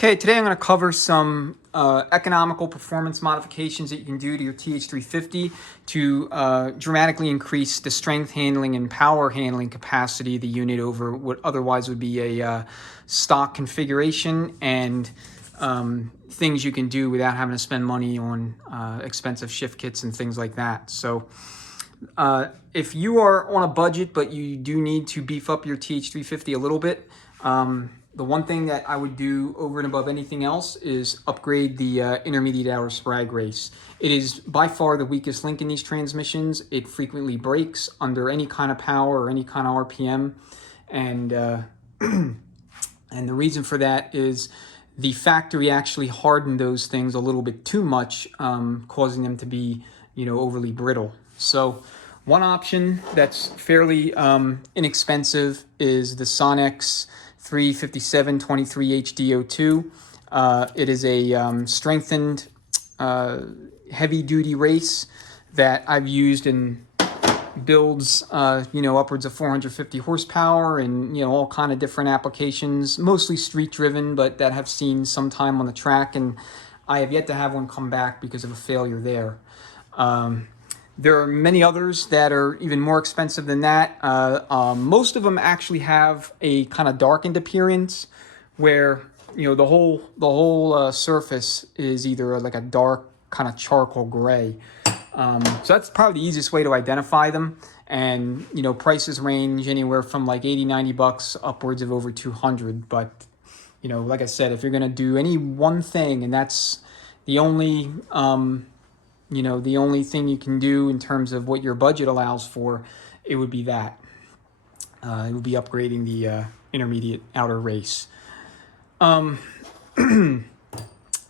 Okay, today I'm going to cover some economical performance modifications that you can do to your TH350 to dramatically increase the strength handling and power handling capacity of the unit over what otherwise would be a stock configuration, and things you can do without having to spend money on expensive shift kits and things like that. So if you are on a budget but you do need to beef up your TH350 a little bit, the one thing that I would do over and above anything else is upgrade the intermediate outer sprag race. It is by far the weakest link in these transmissions. It frequently breaks under any kind of power or any kind of RPM, and and the reason for that is the factory actually hardened those things a little bit too much, causing them to be, overly brittle. So one option that's fairly inexpensive is the Sonex 357 23 HDO2. It is a strengthened heavy-duty race that I've used in builds, upwards of 450 horsepower and, all kind of different applications, mostly street-driven, but that have seen some time on the track, and I have yet to have one come back because of a failure there. There are many others that are even more expensive than that. Most of them actually have a kind of darkened appearance where, the whole surface is either like a dark kind of charcoal gray. So that's probably the easiest way to identify them. And, prices range anywhere from like 80, 90 bucks upwards of over 200. But, like I said, if you're going to do any one thing, and that's the only the only thing you can do in terms of what your budget allows for, it would be that. It would be upgrading the intermediate outer race.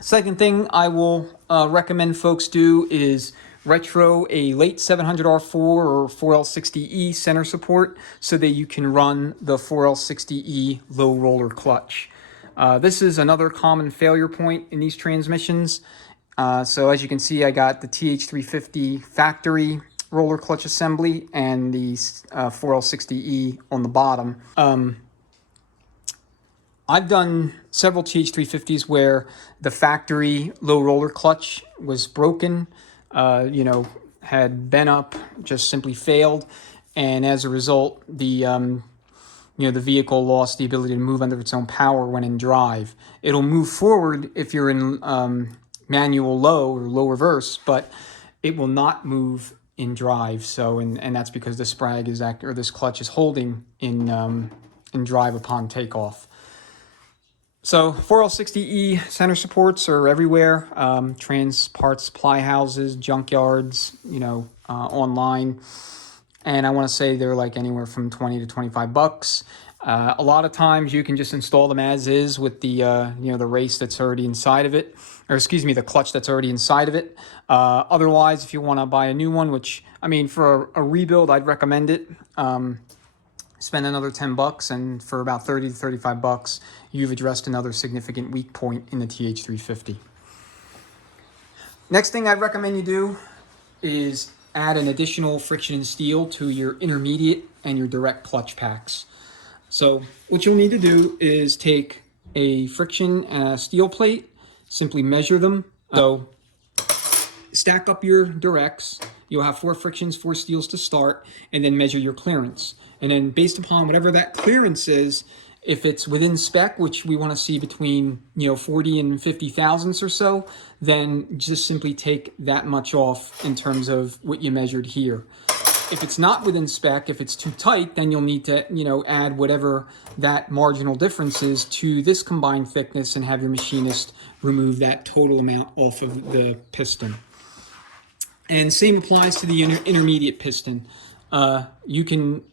Second thing I will recommend folks do is retro a late 700R4 or 4L60E center support so that you can run the 4L60E low roller clutch. This is another common failure point in these transmissions. So as you can see, I got the TH350 factory roller clutch assembly and the 4L60E on the bottom. I've done several TH350s where the factory low roller clutch was broken, had bent up, just simply failed, and as a result, the vehicle lost the ability to move under its own power when in drive. It'll move forward if you're in manual low or low reverse, but it will not move in drive. So, and that's because the sprag is this clutch is holding in drive upon takeoff. So 4L60E center supports are everywhere. Trans part supply houses, junkyards, online. And I want to say they're like anywhere from 20 to 25 bucks. A lot of times you can just install them as is with the, the race that's already inside of it, or excuse me, the clutch that's already inside of it. Otherwise, if you want to buy a new one, which, I mean, for a rebuild, I'd recommend it. Spend another 10 bucks, and for about 30 to 35 bucks, you've addressed another significant weak point in the TH350. Next thing I'd recommend you do is add an additional friction and steel to your intermediate and your direct clutch packs. So what you'll need to do is take a friction and a steel plate, simply measure them. So stack up your directs. You'll have 4 frictions, 4 steels to start, and then measure your clearance. And then based upon whatever that clearance is, if it's within spec, which we want to see between 40 and 50 thousandths or so, then just simply take that much off in terms of what you measured here. If it's not within spec, if it's too tight, then you'll need to add whatever that marginal difference is to this combined thickness and have your machinist remove that total amount off of the piston. And same applies to the intermediate piston. You can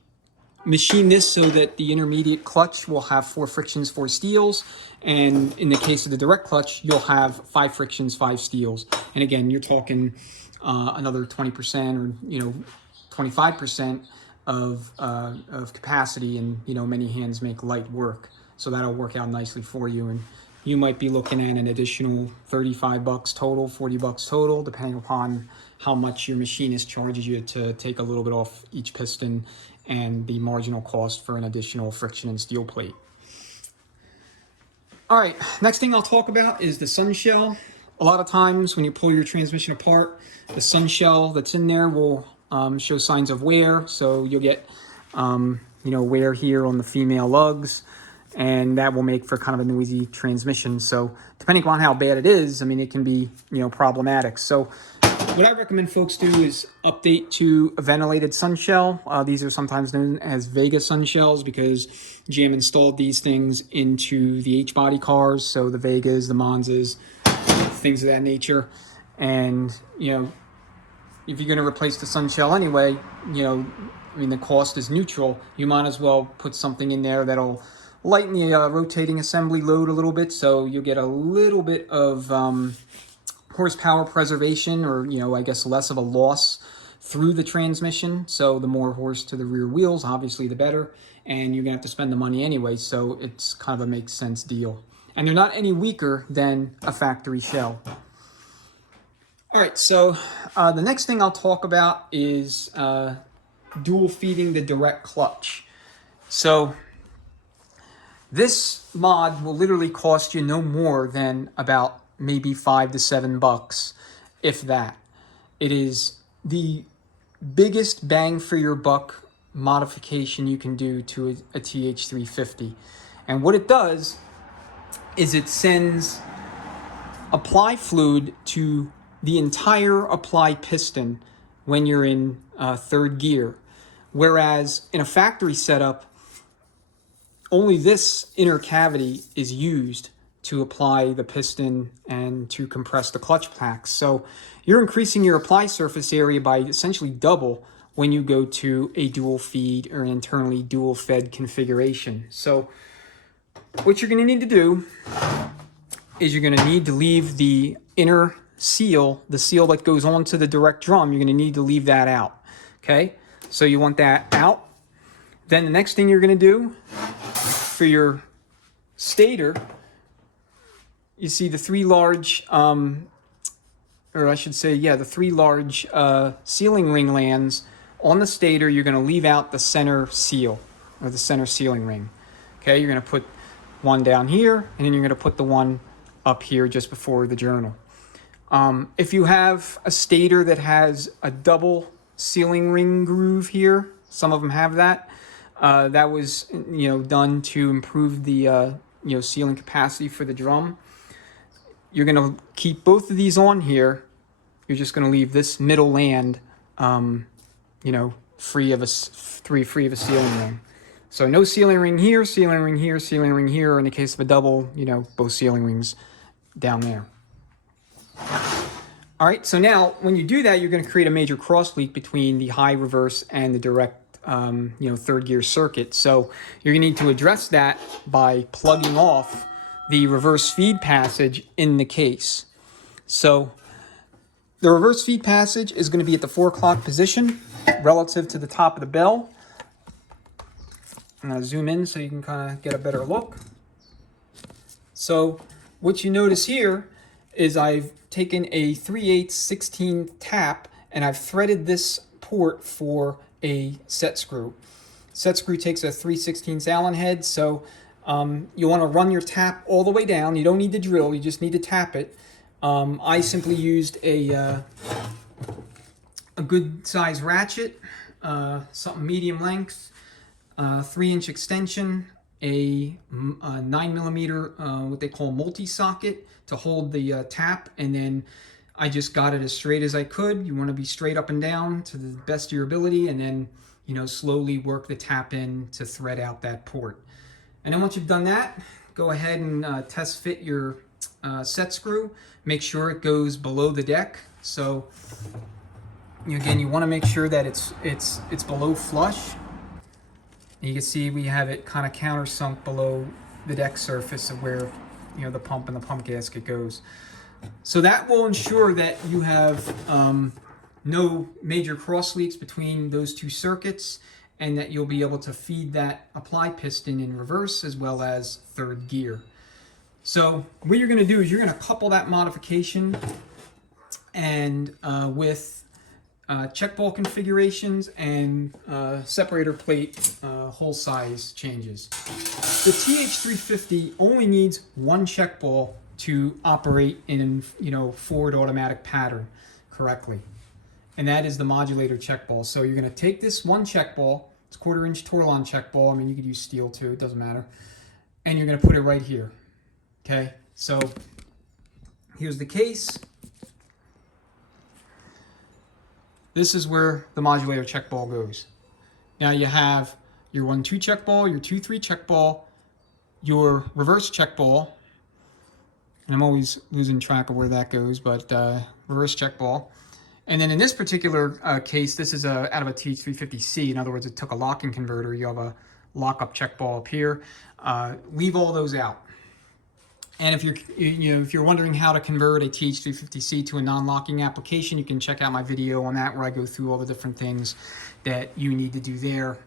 machine this so that the intermediate clutch will have 4 frictions, 4 steels, and in the case of the direct clutch, you'll have 5 frictions, 5 steels. And again, you're talking another 20% or 25% of capacity, and many hands make light work, so that'll work out nicely for you. And you might be looking at an additional 35 bucks total, 40 bucks total, depending upon how much your machinist charges you to take a little bit off each piston and the marginal cost for an additional friction and steel plate. All right, next thing I'll talk about is the sun shell. A lot of times when you pull your transmission apart, the sun shell that's in there will show signs of wear. So you'll get, wear here on the female lugs, and that will make for kind of a noisy transmission. So depending on how bad it is, I mean, it can be, problematic. So what I recommend folks do is update to a ventilated sun shell. These are sometimes known as Vega sun shells because GM installed these things into the H-body cars. So the Vegas, the Monzas, things of that nature. And, if you're going to replace the sun shell anyway, the cost is neutral. You might as well put something in there that'll lighten the rotating assembly load a little bit. So you'll get a little bit of horsepower preservation, or I guess less of a loss through the transmission. So the more horse to the rear wheels, obviously the better, and you're gonna have to spend the money anyway, so it's kind of a makes sense deal. And they're not any weaker than a factory shell. All right, so the next thing I'll talk about is dual feeding the direct clutch. So this mod will literally cost you no more than about maybe $5 to $7, if that. It is the biggest bang for your buck modification you can do to a TH350. And what it does is it sends apply fluid to the entire apply piston when you're in third gear. Whereas in a factory setup, only this inner cavity is used to apply the piston and to compress the clutch packs. So you're increasing your apply surface area by essentially double when you go to a dual feed or an internally dual fed configuration. So what you're going to need to do is you're going to need to leave the inner seal, the seal that goes onto the direct drum, you're going to need to leave that out. Okay, so you want that out. Then the next thing you're going to do for your stator, you see the three large, the three large sealing ring lands on the stator. You're going to leave out the center seal, or the center sealing ring. Okay, you're going to put one down here, and then you're going to put the one up here just before the journal. If you have a stator that has a double sealing ring groove here, some of them have that. That was done to improve the sealing capacity for the drum. You're going to keep both of these on here. You're just going to leave this middle land, free of a sealing ring. So no sealing ring here, sealing ring here, sealing ring here. Or in the case of a double, both sealing rings down there. All right, so now when you do that, you're going to create a major cross leak between the high reverse and the direct third gear circuit. So you're going to need to address that by plugging off the reverse feed passage in the case. So the reverse feed passage is going to be at the 4 o'clock position relative to the top of the bell. I'm going to zoom in so you can kind of get a better look. So what you notice here is I've taken a 3/8 16 tap and I've threaded this port for a set screw. Set screw takes a 3/16 Allen head, so you want to run your tap all the way down. You don't need to drill, you just need to tap it. I simply used a good size ratchet, something medium length, 3-inch extension, a 9mm what they call multi-socket to hold the tap, and then I just got it as straight as I could. You want to be straight up and down to the best of your ability, and then slowly work the tap in to thread out that port. And then once you've done that, go ahead and test fit your set screw. Make sure it goes below the deck. So again, you want to make sure that it's below flush. You can see we have it kind of countersunk below the deck surface of where the pump and the pump gasket goes. So that will ensure that you have no major cross leaks between those two circuits, and that you'll be able to feed that apply piston in reverse as well as third gear. So what you're going to do is you're going to couple that modification and with check ball configurations and separator plate hole size changes. The TH350 only needs one check ball to operate in forward automatic pattern correctly, and that is the modulator check ball. So you're going to take this one check ball, it's 1/4 inch Torlon check ball. I mean, you could use steel too, it doesn't matter, and you're going to put it right here. Okay, so here's the case. This is where the modulator check ball goes. Now you have your 1-2 check ball, your 2-3 check ball, your reverse check ball, and I'm always losing track of where that goes, but reverse check ball. And then in this particular case, this is out of a TH350C. In other words, it took a locking converter. You have a lockup check ball up here. Leave all those out. And if you're wondering how to convert a TH350C to a non-locking application, you can check out my video on that where I go through all the different things that you need to do there,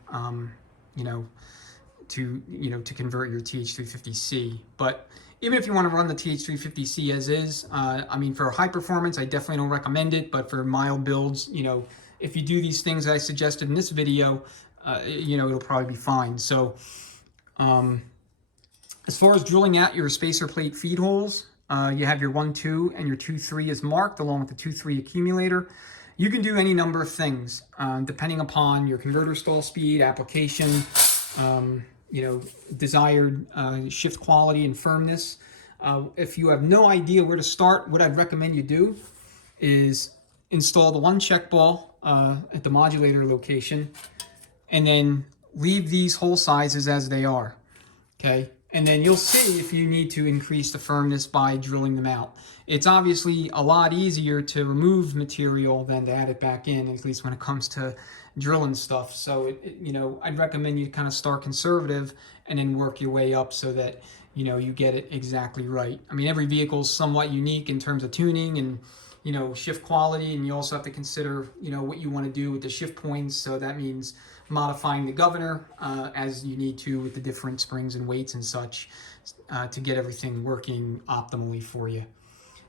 to convert your TH350C. But even if you want to run the TH350C as is, I mean, for high performance, I definitely don't recommend it. But for mild builds, if you do these things I suggested in this video, it'll probably be fine. So, as far as drilling out your spacer plate feed holes, you have your 1-2 and your 2-3 is marked along with the 2-3 accumulator. You can do any number of things depending upon your converter stall speed, application, desired shift quality and firmness. If you have no idea where to start, what I'd recommend you do is install the one check ball at the modulator location and then leave these hole sizes as they are. Okay. And then you'll see if you need to increase the firmness by drilling them out. It's obviously a lot easier to remove material than to add it back in, at least when it comes to drilling stuff. So, I'd recommend you kind of start conservative and then work your way up so that, you get it exactly right. I mean, every vehicle is somewhat unique in terms of tuning and, shift quality. And you also have to consider, what you want to do with the shift points. So that means modifying the governor as you need to with the different springs and weights and such to get everything working optimally for you.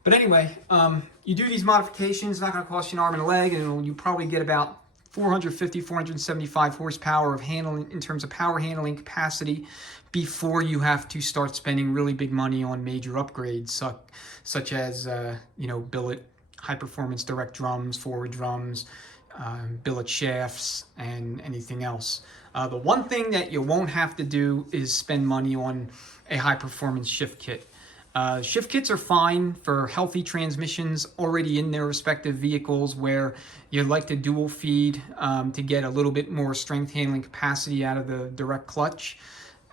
But anyway, you do these modifications, it's not going to cost you an arm and a leg, and you probably get about 450, 475 horsepower of handling in terms of power handling capacity before you have to start spending really big money on major upgrades such as billet, high performance direct drums, forward drums, billet shafts, and anything else. The one thing that you won't have to do is spend money on a high performance shift kit. Shift kits are fine for healthy transmissions already in their respective vehicles where you'd like to dual feed to get a little bit more strength handling capacity out of the direct clutch.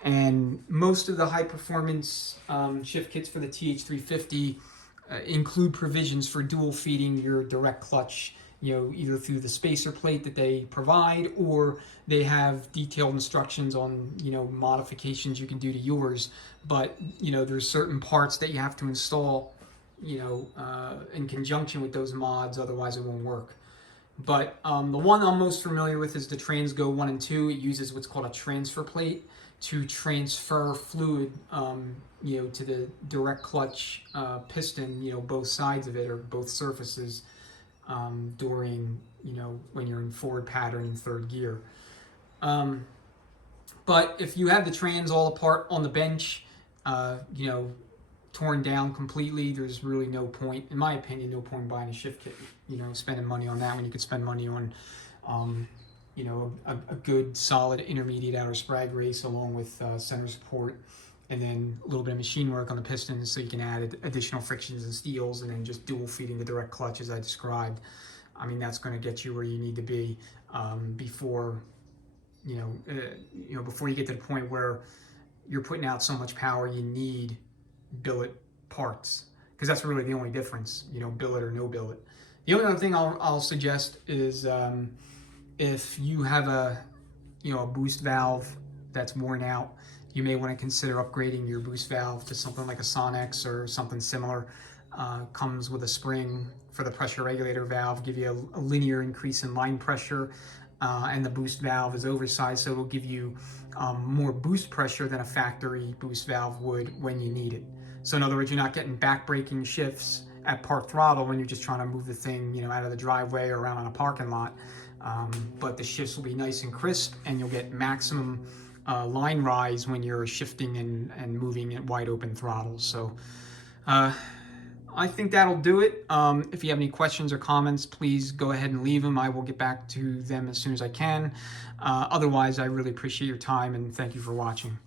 And most of the high performance shift kits for the TH350 include provisions for dual feeding your direct clutch, either through the spacer plate that they provide, or they have detailed instructions on, modifications you can do to yours. But, there's certain parts that you have to install, in conjunction with those mods, otherwise it won't work. But the one I'm most familiar with is the Transgo 1 and 2. It uses what's called a transfer plate to transfer fluid, to the direct clutch piston, both sides of it or both surfaces during, when you're in forward pattern in third gear. But if you have the trans all apart on the bench, torn down completely, there's really no point, in my opinion, no point buying a shift kit, spending money on that when you could spend money on, a good solid intermediate outer sprag race along with center support, and then a little bit of machine work on the pistons so you can add additional frictions and steels, and then just dual feeding the direct clutch as I described. I mean, that's going to get you where you need to be before you get to the point where you're putting out so much power you need billet parts, because that's really the only difference, billet or no billet. The only other thing I'll suggest is if you have a boost valve that's worn out, you may want to consider upgrading your boost valve to something like a Sonex or something similar. Comes with a spring for the pressure regulator valve, give you a linear increase in line pressure, and the boost valve is oversized, so it'll give you more boost pressure than a factory boost valve would when you need it. So in other words, you're not getting back-breaking shifts, at part throttle when you're just trying to move the thing, you know, out of the driveway or around on a parking lot. But the shifts will be nice and crisp, and you'll get maximum line rise when you're shifting and moving at wide open throttles. So I think that'll do it. If you have any questions or comments, please go ahead and leave them. I will get back to them as soon as I can. Otherwise, I really appreciate your time and thank you for watching.